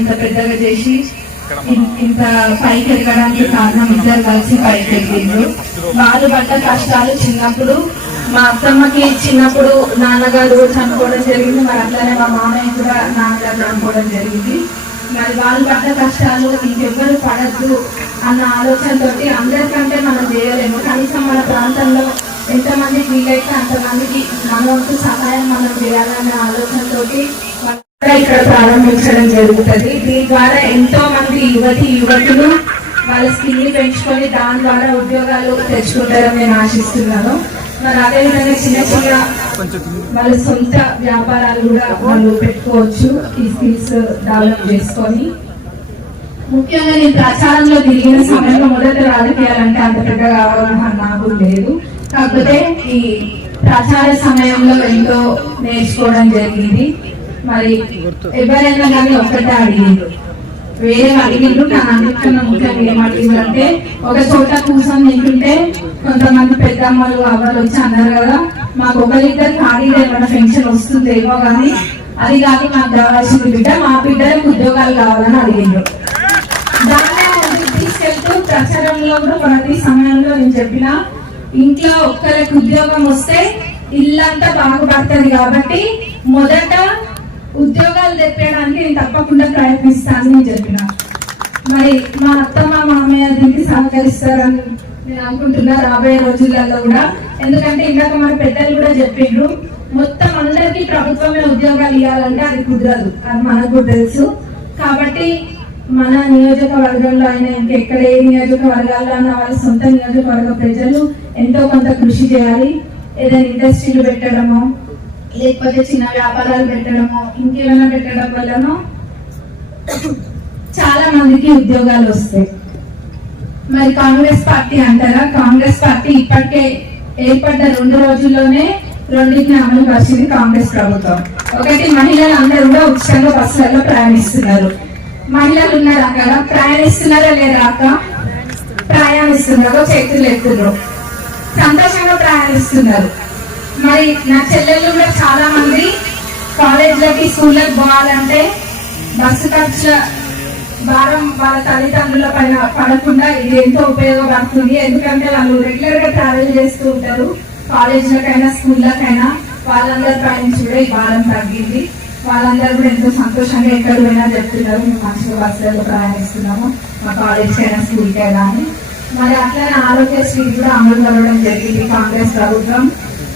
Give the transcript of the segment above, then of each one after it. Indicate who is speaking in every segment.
Speaker 1: ఇంత పెద్దగా చేసి ఇంత పైకి ఎక్కడానికి కారణం ఇద్దరు కలిసి పైకి ఎక్కిండ్రు. వాళ్ళు పడ్డ కష్టాలు చిన్నప్పుడు మా అత్తమ్మకి చిన్నప్పుడు నాన్నగారు చనిపోవడం జరిగింది మరి అట్లనే మా మామయ్య కూడా నాన్నగారు చనిపోవడం జరిగింది. మరి వాళ్ళు పడ్డ కష్టాలు ఇంకెవ్వరు పడద్దు అన్న ఆలోచనతోటి అందరికంటే మనం చేయలేము. కనీసం మన ప్రాంతంలో ఎంతమంది వీలైతే అంతమందికి మన వంతు సహాయం మనం చేయాలనే ఆలోచనతోటి ఇక్కడ ప్రారంభించడం జరుగుతుంది. దీని ద్వారా ఎంతో మంది యువతి యువకులు వాళ్ళ స్కిల్ని పెంచుకొని దాని ద్వారా ఉద్యోగాలు తెచ్చుకుంటారని నేను ఆశిస్తున్నాను. మరి అదేవిధంగా చిన్న చిన్న వాళ్ళ సొంత వ్యాపారాలు కూడా వాళ్ళు పెట్టుకోవచ్చు ఈ స్కిల్స్ డెవలప్ చేసుకొని. ముఖ్యంగా నేను ప్రచారంలో తిరిగిన సమయంలో మొదట రాజకీయాలంటే అంత పెద్దగా అవగాహన నాకు లేదు. కాకపోతే ఈ ప్రచార సమయంలో ఎంతో నేర్చుకోవడం జరిగింది. మరి ఎవరైనా కానీ ఒక్కటే అడిగిండ్రు? వేరే అడిగిండ్రు నా అందుకున్న ముఖ్యంగా ఏం అంటే ఒక చోట కూర్చొని తింటుంటే కొంతమంది పెద్దమ్మలు అవ్వలు వచ్చి అన్నారు కదా మాకు ఒకరిద్దరు ఖాళీగా ఏమైనా పెన్షన్ వస్తుందేమో కానీ అది కాదు మాకు కావాల్సిన బిడ్డ మా బిడ్డలకు ఉద్యోగాలు కావాలని అడిగిండ్రు. తీసుకెళ్తూ ప్రచారంలో కూడా ప్రతి సమయంలో నేను చెప్పిన ఇంట్లో ఒక్కరికి ఉద్యోగం వస్తే ఇల్లంతా బాగుపడుతుంది కాబట్టి మొదట ఉద్యోగాలు తెప్పడానికి నేను తప్పకుండా ప్రయత్నిస్తానని నేను చెప్పిన. మరి మా అత్త మా మామయ్య దీనికి సహకరిస్తారని నేను అనుకుంటున్నా రాబోయే రోజులలో కూడా. ఎందుకంటే ఇందాక మన పెద్దలు కూడా చెప్పిండ్రు మొత్తం అందరికీ ప్రభుత్వమే ఉద్యోగాలు ఇవ్వాలంటే అది కుదరదు. అది మనకు తెలుసు. కాబట్టి మన నియోజకవర్గంలో అయినా ఇంకెక్కడ ఏ నియోజకవర్గాల్లో అన్న వాళ్ళ సొంత నియోజకవర్గ ప్రజలు ఎంతో కొంత కృషి చేయాలి. ఏదైనా ఇండస్ట్రీలు పెట్టడమో లేకపోతే చిన్న వ్యాపారాలు పెట్టడమో ఇంకేమైనా పెట్టడం వల్లనో చాలా మందికి ఉద్యోగాలు వస్తాయి. మరి కాంగ్రెస్ పార్టీ అంటారా? కాంగ్రెస్ పార్టీ ఇప్పటికే ఏర్పడ్డ రెండు రోజుల్లోనే రెండింటిని అమలు పరిచింది కాంగ్రెస్ ప్రభుత్వం. ఒకటి మహిళలు అందరూ కూడా ఉచితంగా బస్సులలో ప్రయాణిస్తున్నారు. మహిళలు ఉన్నారా కదా ప్రయాణిస్తున్నారా లేదా అక్క? ప్రయాణిస్తున్నారు? చేతులు ఎత్తున్నారు సంతోషంగా ప్రయాణిస్తున్నారు. మరి నా చెల్లెళ్ళు కూడా చాలా మంది కాలేజ్లకి స్కూళ్ళకి పోవాలంటే బస్సు ఖర్చు భారం వాళ్ళ తల్లిదండ్రుల పైన పడకుండా ఇది ఎంతో ఉపయోగపడుతుంది. ఎందుకంటే వాళ్ళు రెగ్యులర్గా ట్రావెల్ చేస్తూ ఉంటారు. కాలేజీలకైనా స్కూళ్ళకైనా వాళ్ళందరి పైన కూడా ఈ భారం తగ్గింది. వాళ్ళందరూ కూడా ఎంతో సంతోషంగా ఎక్కడ పోయినా చెప్తున్నారు. మేము మంచిగా బస్సులలో ప్రయాణిస్తున్నాము. మా కాలేజ్కి అయినా స్కూల్కి అయినా అని. మరి అట్లనే ఆరోగ్యశ్రీ కూడా అమలు కలవడం జరిగింది కాంగ్రెస్ ప్రభుత్వం.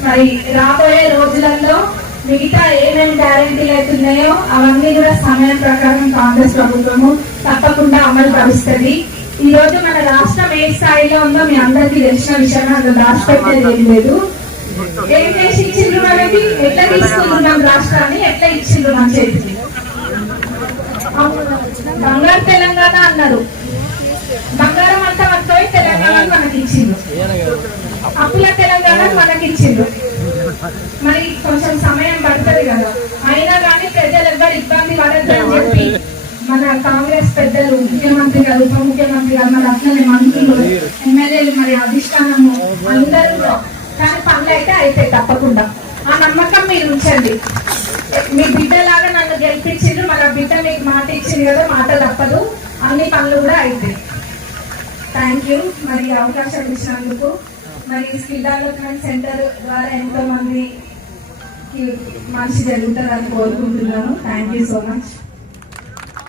Speaker 1: మరి రాబోయే రోజులలో మిగతా ఏమేమి గ్యారంటీలు అవుతున్నాయో అవన్నీ కూడా సమయం ప్రకారం కాంగ్రెస్ ప్రభుత్వము తప్పకుండా అమలు పరుస్తుంది. ఈ రోజు మన రాష్ట్రం ఏ స్థాయిలో ఉందో మీ అందరికీ తెలిసిన విషయం అసలు దాచిపెట్టేది ఏం లేదు. ఏం చేసి ఇచ్చిండ్రు మనకి? ఎట్లా తీసుకుంటున్నాం రాష్ట్రాన్ని? ఎట్లా ఇచ్చిండ్రు మన చేతికి బంగారు తెలంగాణ అన్నారు. బంగారం అంతా వస్తాయి తెలంగాణ మనకి ఇచ్చిండ్రు అప్పుల తెలంగాణ మనకి ఇచ్చిండ్రు మరి కొంచెం సమయం పడుతుంది కదా అయినా కానీ ప్రజలు ఎవ్వరు ఇబ్బంది పడద్దు అని చెప్పి మన కాంగ్రెస్ పెద్దలు ముఖ్యమంత్రి గారు ఉప ముఖ్యమంత్రి గారు మరి అట్లనే మంత్రులు ఎమ్మెల్యేలు మరి అధిష్టానము అందరూ కానీ పనులు అయితే అయితే తప్పకుండా. ఆ నమ్మకం మీరు ఉంచండి. మీ బిడ్డలాగా నన్ను గెలిపించిండ్రు మన బిడ్డ మీకు మాట ఇచ్చింది కదా మాట తప్పదు. అన్ని పనులు కూడా అయితే. థ్యాంక్ యూ మరి అవకాశం ఇచ్చినందుకు మరి స్కిల్ డెవలప్మెంట్ సెంటర్ ద్వారా ఎంతో మంది మంచి జరుగుతుందని కోరుకుంటున్నాను. Thank you so much